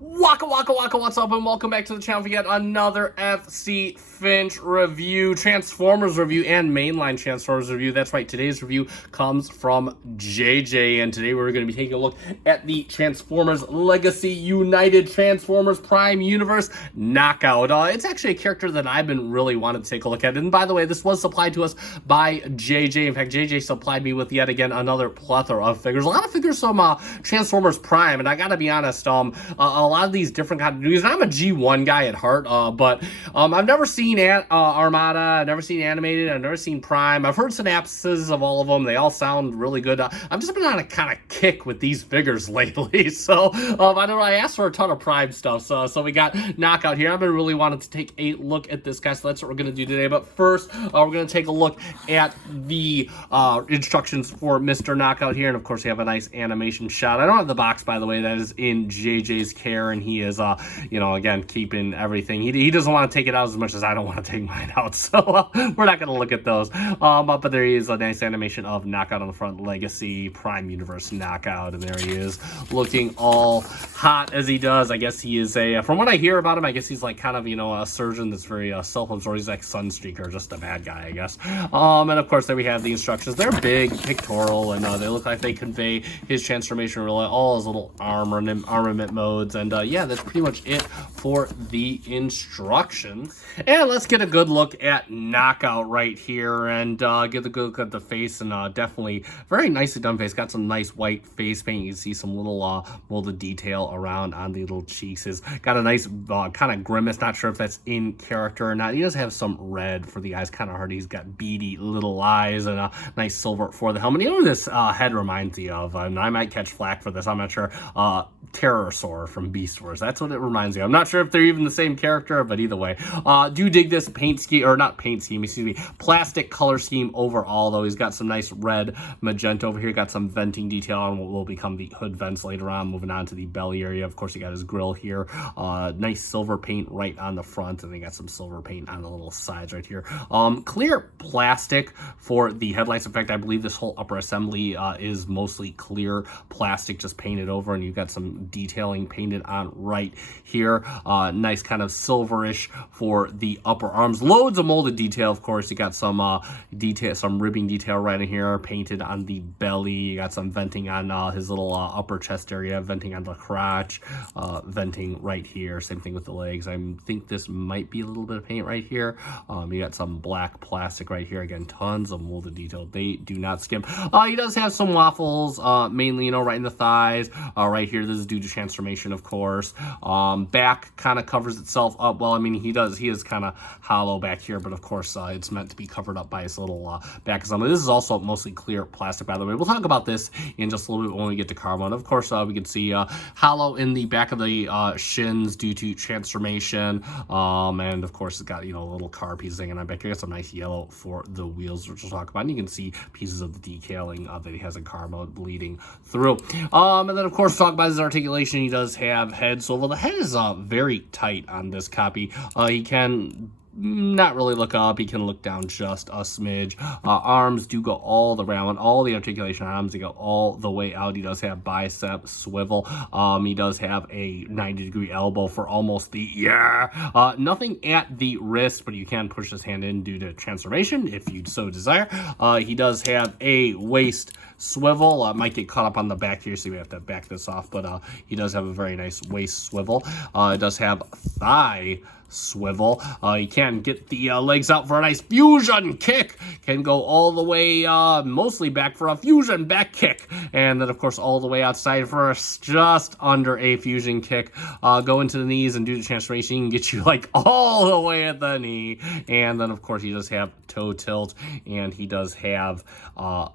What's up, and welcome back to the channel for yet another FC Finch review, Transformers review, and mainline Transformers review. That's right, today's review comes from JJ, and today we're going to be taking a look at the Transformers Legacy United Transformers Prime Universe Knockout. It's actually a character that I've been really wanting to take a look at, and by the way, this was supplied to us by JJ. In fact, JJ supplied me with yet again another plethora of figures. A lot of figures from Transformers Prime, and I gotta be honest, a lot of these different continuities. I'm a G1 guy at heart, but I've never seen Armada, I've never seen Animated, I've never seen Prime. I've heard synopses of all of them. They all sound really good. I've just been on a kind of kick with these figures lately, so I don't know. I asked for a ton of Prime stuff, so we got Knockout here. I've been really wanting to take a look at this guy, so that's what we're going to do today. But first, we're going to take a look at the instructions for Mr. Knockout here, and of course, we have a nice animation shot. I don't have the box, by the way. That is in JJ's care, and he is, again, keeping everything. He doesn't want to take it out as much as I don't want to take mine out, so we're not going to look at those. But there he is, a nice animation of Knockout on the front, Legacy Prime Universe Knockout, and there he is, looking all hot as he does. I guess he is from what I hear about him, I guess he's like kind of, a surgeon that's very self-absorbed. He's like Sunstreaker, just a bad guy, I guess. And of course, there we have the instructions. They're big, pictorial, and they look like they convey his transformation, really, all his little armament modes, and yeah, that's pretty much it for the instructions. And let's get a good look at Knockout right here, and get a good look at the face, and definitely very nicely done face. Got some nice white face paint. You can see some little molded detail around on the little cheeks. He's got a nice kind of grimace. Not sure if that's in character or not. He does have some red for the eyes, kind of hard. He's got beady little eyes and a nice silver for the helmet. You know what this head reminds me of? And I might catch flack for this, I'm not sure. Terrorsaur from Beast Wars. That's what it reminds me of. I'm not sure if they're even the same character, but either way. Do dig this paint scheme, or not paint scheme, excuse me, plastic color scheme overall, though. He's got some nice red magenta over here. Got some venting detail on what will become the hood vents later on. Moving on to the belly area. Of course, he got his grill here. Nice silver paint right on the front, and they got some silver paint on the little sides right here. Clear plastic for the headlights. In fact, I believe this whole upper assembly is mostly clear plastic, just painted over, and you've got some detailing painted on right here. Nice kind of silverish for the upper arms. Loads of molded detail, of course. You got some detail, some ribbing detail right in here, painted on the belly. You got some venting on his little upper chest area, venting on the crotch, venting right here. Same thing with the legs. I think this might be a little bit of paint right here. You got some black plastic right here. Again, tons of molded detail. They do not skimp. He does have some waffles, mainly, right in the thighs. Right here, this is due to transformation, of course. Back kind of covers itself up. Well, I mean, he is kind of hollow back here, but of course, it's meant to be covered up by his little back assembly. This is also mostly clear plastic, by the way. We'll talk about this in just a little bit when we get to Carbon. Of course, we can see hollow in the back of the shins due to transformation. And of course, it's got, a little car piece hanging on back here. Got some nice yellow for the wheels, which we'll talk about. And you can see pieces of the decaling that he has in car mode bleeding through. And then, of course, talk about his articulation. He does have head swivel. The head is very tight on this copy. He can not really look up. He can look down just a smidge. Arms do go all the way around. All the articulation arms, they go all the way out. He does have bicep swivel. He does have a 90-degree elbow for almost the nothing at the wrist, but you can push his hand in due to transformation if you so desire. He does have a waist swivel. Might get caught up on the back here, so we have to back this off, but he does have a very nice waist swivel. It does have thigh swivel. You can get the legs out for a nice fusion kick. Can go all the way mostly back for a fusion back kick, and then of course all the way outside for just under a fusion kick. Go into the knees and do the transformation. He can get you like all the way at the knee, and then of course he does have toe tilt, and he does have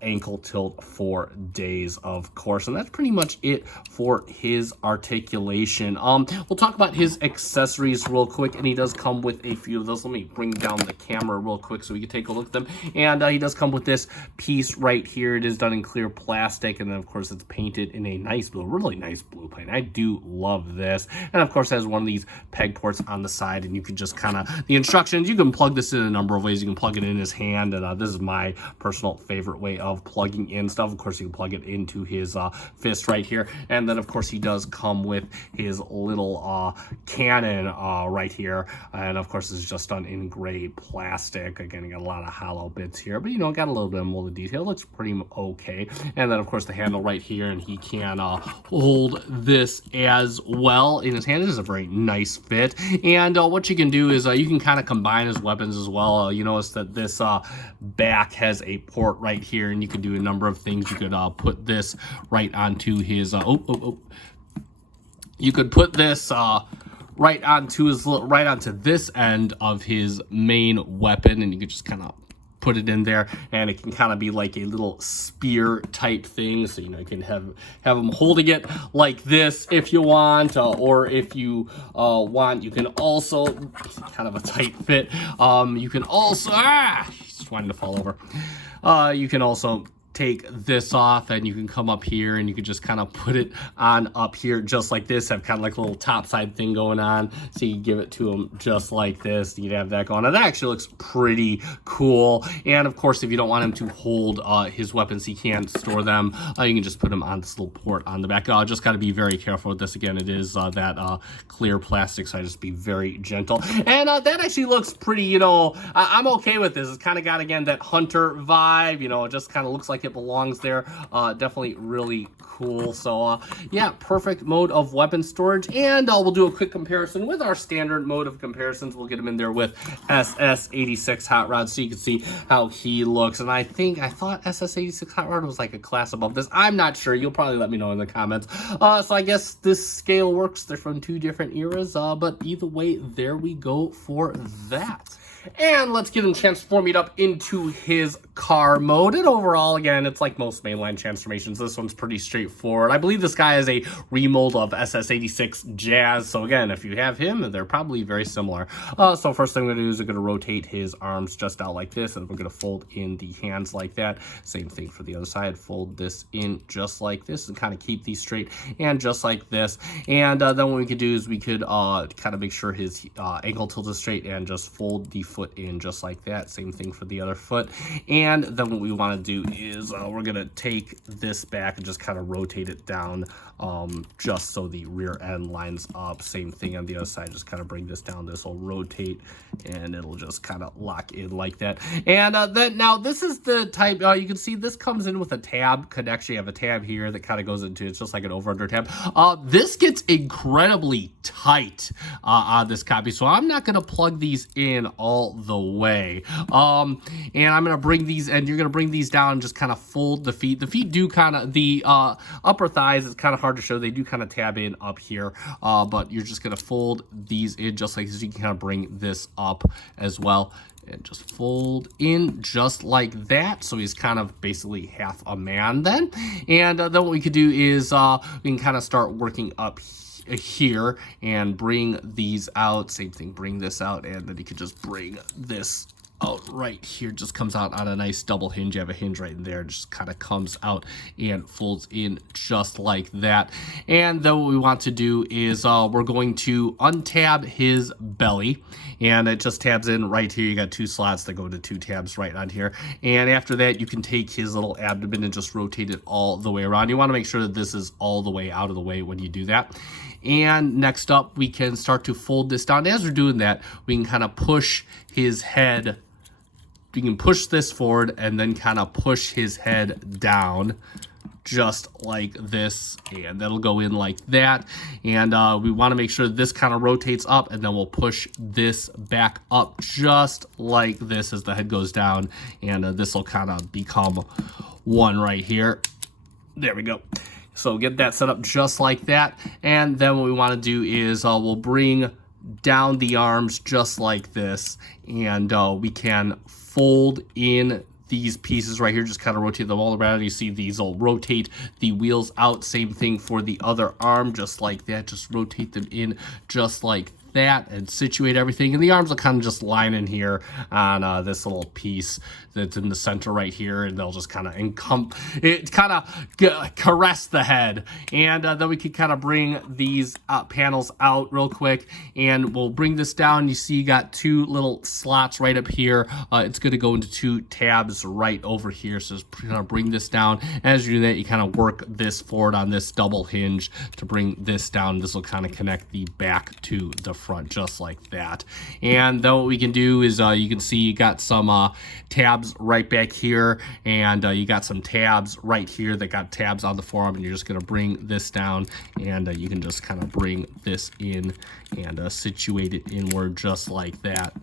ankle tilt for days, of course, and that's pretty much it for his articulation. We'll talk about his accessories real quick, and he does come with a few of those. Let me bring down the camera real quick so we can take a look at them. And he does come with this piece right here. It is done in clear plastic, and then of course it's painted in a nice blue, really nice blue paint. I do love this. And of course it has one of these peg ports on the side, and you can just kind of, the instructions, you can plug this in a number of ways. You can plug it in his hand, and this is my personal favorite way of plugging in stuff. Of course you can plug it into his fist right here, and then of course he does come with his little cannon right here, and of course it's just done in gray plastic. Again, you got a lot of hollow bits here, but you know, got a little bit of molded detail. Looks pretty okay. And then of course the handle right here, and he can hold this as well in his hand. This is a very nice fit. And what you can do is you can kind of combine his weapons as well. You notice that this back has a port right here, and you can do a number of things. You could put this right onto his you could put this right onto this end of his main weapon, and you could just kind of put it in there, and it can kind of be like a little spear type thing. So, you know, you can have him holding it like this if you want, or if you want, you can also, kind of a tight fit, you can also, he's wanting to fall over. You can also take this off, and you can come up here, and you can just kind of put it on up here just like this. Have kind of like a little top side thing going on, so you give it to him just like this. You'd have that going on. That actually looks pretty cool. And of course, if you don't want him to hold his weapons, he can store them. You can just put them on this little port on the back. Just got to be very careful with this. Again, it is that clear plastic, so I just be very gentle. And that actually looks pretty, you know, I'm okay with this. It's kind of got, again, that hunter vibe, you know, it just kind of looks like it belongs there. Definitely really cool. So yeah, perfect mode of weapon storage. And we'll do a quick comparison with our standard mode of comparisons. We'll get him in there with SS86 Hot Rod, so you can see how he looks. And I thought SS86 Hot Rod was like a class above this. I'm not sure. You'll probably let me know in the comments. So I guess this scale works. They're from two different eras, but either way, there we go for that. And let's get him transforming up into his car mode. And overall, again, it's like most mainline transformations. This one's pretty straightforward. I believe this guy is a remold of SS86 Jazz. So again, if you have him, they're probably very similar. So first thing I'm going to do is I'm going to rotate his arms just out like this, and we're going to fold in the hands like that. Same thing for the other side. Fold this in just like this, and kind of keep these straight, and just like this. And then what we could do is we could kind of make sure his ankle tilt is straight, and just fold the foot in just like that. Same thing for the other foot. And then what we want to do is we're going to take this back and just kind of rotate it down, just so the rear end lines up. Same thing on the other side. Just kind of bring this down. This will rotate, and it'll just kind of lock in like that. And then now this is the type, you can see this comes in with a tab connection. You have a tab here that kind of goes into, it's just like an over-under tab. This gets incredibly tight on this copy, so I'm not going to plug these in all the way. And I'm going to bring these, and you're going to bring these down and just kind of fold the feet. The feet do kind of, the upper thighs, it's kind of hard to show. They do kind of tab in up here, but you're just going to fold these in just like this. You can kind of bring this up as well, and just fold in just like that. So he's kind of basically half a man then. And then what we could do is we can kind of start working up here and bring these out. Same thing, bring this out, and then you could just bring this out right here. Just comes out on a nice double hinge. You have a hinge right in there. It just kind of comes out and folds in just like that. And then what we want to do is we're going to untab his belly, and it just tabs in right here. You got two slots that go to two tabs right on here. And after that, you can take his little abdomen and just rotate it all the way around. You want to make sure that this is all the way out of the way when you do that. And next up, we can start to fold this down. As we're doing that, we can kind of push his head. We can push this forward and then kind of push his head down just like this, and that'll go in like that. And we want to make sure this kind of rotates up, and then we'll push this back up just like this as the head goes down, and this will kind of become one right here. There we go. So get that set up just like that. And then what we want to do is we'll bring down the arms just like this, and we can fold in these pieces right here. Just kind of rotate them all around. You see these will rotate the wheels out. Same thing for the other arm, just like that. Just rotate them in just like that and situate everything. And the arms will kind of just line in here on this little piece that's in the center right here, and they'll just kind of caress the head. And then we can kind of bring these panels out real quick, and we'll bring this down. You see you got two little slots right up here. It's going to go into two tabs right over here, so just kind of bring this down. As you do that, you kind of work this forward on this double hinge to bring this down. This will kind of connect the back to the front just like that. And then what we can do is you can see you got some tabs right back here, and you got some tabs right here that got tabs on the forearm, and you're just going to bring this down, and you can just kind of bring this in and situate it inward just like that.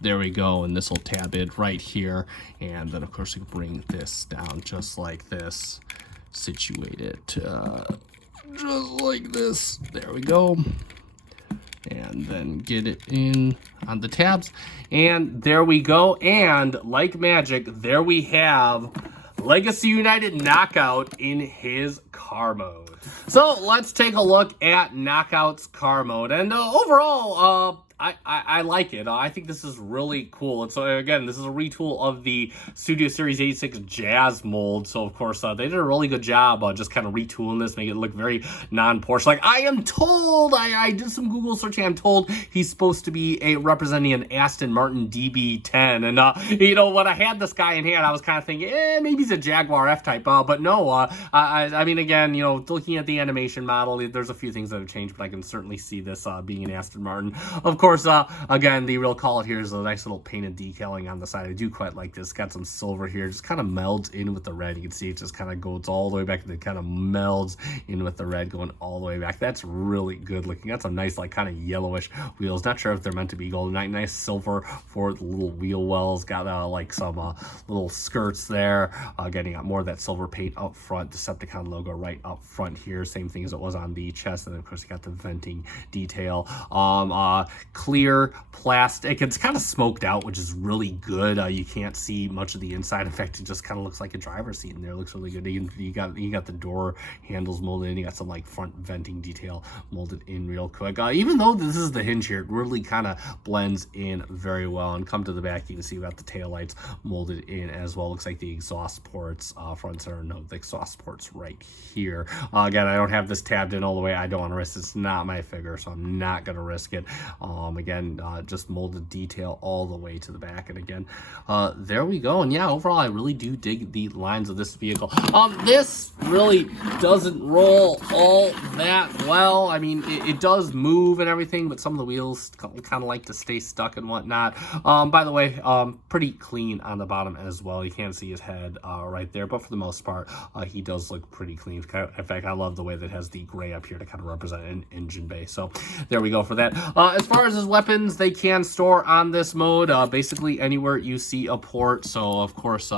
There we go, and this will tab in right here, and then of course you can bring this down just like this, situate it just like this. There we go. And then get it in on the tabs, and there we go. And like magic, there we have Legacy United Knockout in his car mode. So let's take a look at Knockout's car mode, and overall I like it. I think this is really cool. And so again, this is a retool of the Studio Series 86 Jazz mold. So of course they did a really good job just kind of retooling this, make it look very non-Porsche. Like I am told, I did some Google searching. I'm told he's supposed to be representing an Aston Martin DB10. And you know, when I had this guy in hand, I was kind of thinking, maybe he's a Jaguar F-Type. But no, I mean, again, you know, looking at the animation model, there's a few things that have changed, but I can certainly see this being an Aston Martin. Of course, again, the real call it here is a nice little painted decaling on the side. I do quite like this. Got some silver here, just kind of melds in with the red. You can see it just kind of goes all the way back, and it kind of melds in with the red going all the way back. That's really good looking. Got some nice, like, kind of yellowish wheels. Not sure if they're meant to be gold. Nice silver for the little wheel wells. Got like some little skirts there. Again, you got more of that silver paint up front. Decepticon logo right up front here. Same thing as it was on the chest. And then, of course, you got the venting detail. Clear plastic. It's kind of smoked out, which is really good. You can't see much of the inside. In fact, it just kind of looks like a driver's seat in there. It looks really good. You got the door handles molded in. You got some like front venting detail molded in real quick. Even though this is the hinge here, it really kind of blends in very well. And come to the back, you can see we got the taillights molded in as well. Looks like the exhaust ports, front center, no, the exhaust ports right here. Again, I don't have this tabbed in all the way. I don't want to risk it. It's not my figure, so I'm not going to risk it. Again, just molded detail all the way to the back. And again, there we go. And yeah, overall, I really do dig the lines of this vehicle. This really doesn't roll all that well. I mean, it does move and everything, but some of the wheels kind of like to stay stuck and whatnot. By the way, pretty clean on the bottom as well. You can't see his head right there, but for the most part, he does look pretty clean. In fact, I love the way that it has the gray up here to kind of represent an engine bay. So there we go for that. As far as his weapons, they can store on this mode basically anywhere you see a port. So of course,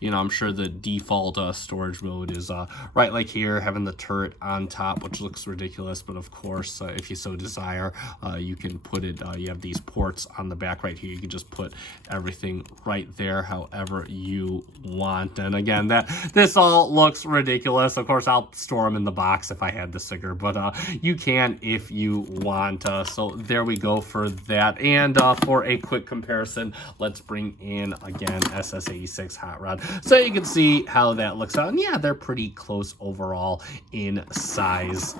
you know, I'm sure the default storage mode is right like here, having the turret on top, which looks ridiculous, but of course, if you so desire, you can put it, you have these ports on the back right here. You can just put everything right there however you want. And again, this all looks ridiculous. Of course, I'll store them in the box if I had the sticker, but you can if you want. So there we go for that. And for a quick comparison, let's bring in again SS86 Hot Rod so you can see how that looks out. And yeah, they're pretty close overall in size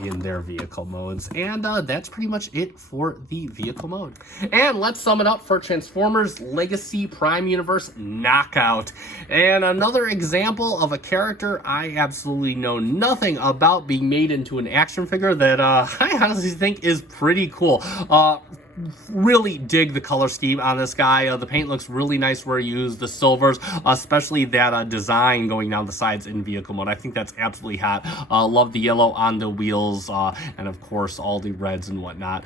in their vehicle modes. And that's pretty much it for the vehicle mode. And let's sum it up for Transformers Legacy Prime Universe Knockout. And another example of a character I absolutely know nothing about being made into an action figure that I honestly think is pretty cool. Really dig the color scheme on this guy. The paint looks really nice where you use the silvers, especially that design going down the sides in vehicle mode. I think that's absolutely hot. Love the yellow on the wheels, and of course all the reds and whatnot.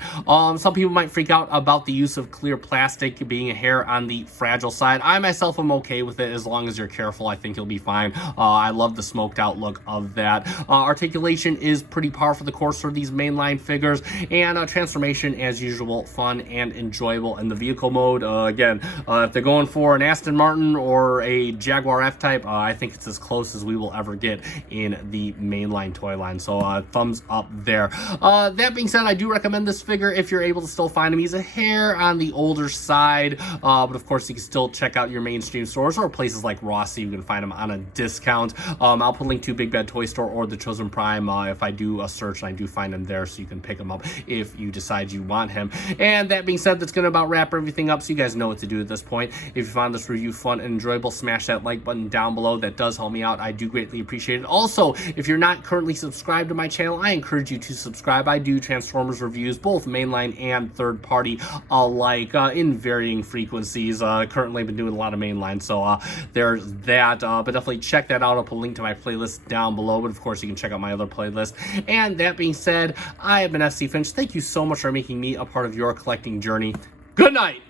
Some people might freak out about the use of clear plastic being a hair on the fragile side. I myself am okay with it as long as you're careful. I think you'll be fine. I love the smoked out look of that. Articulation is pretty par for the course for these mainline figures, and transformation as usual, fun fun and enjoyable in the vehicle mode. Again, if they're going for an Aston Martin or a Jaguar F-Type, I think it's as close as we will ever get in the mainline toy line. So thumbs up there. That being said, I do recommend this figure if you're able to still find him. He's a hair on the older side, but of course you can still check out your mainstream stores or places like Rossi. You can find him on a discount. I'll put a link to Big Bad Toy Store or the Chosen Prime if I do a search and I do find him there, so you can pick him up if you decide you want him. And that being said, that's going to about wrap everything up, so you guys know what to do at this point. If you found this review fun and enjoyable, smash that like button down below. That does help me out. I do greatly appreciate it. Also, if you're not currently subscribed to my channel, I encourage you to subscribe. I do Transformers reviews, both mainline and third party alike, in varying frequencies. Currently I've been doing a lot of mainline, so there's that. But definitely check that out. I'll put a link to my playlist down below, but of course you can check out my other playlist. And that being said, I have been FC Finch. Thank you so much for making me a part of your collecting journey. Good night.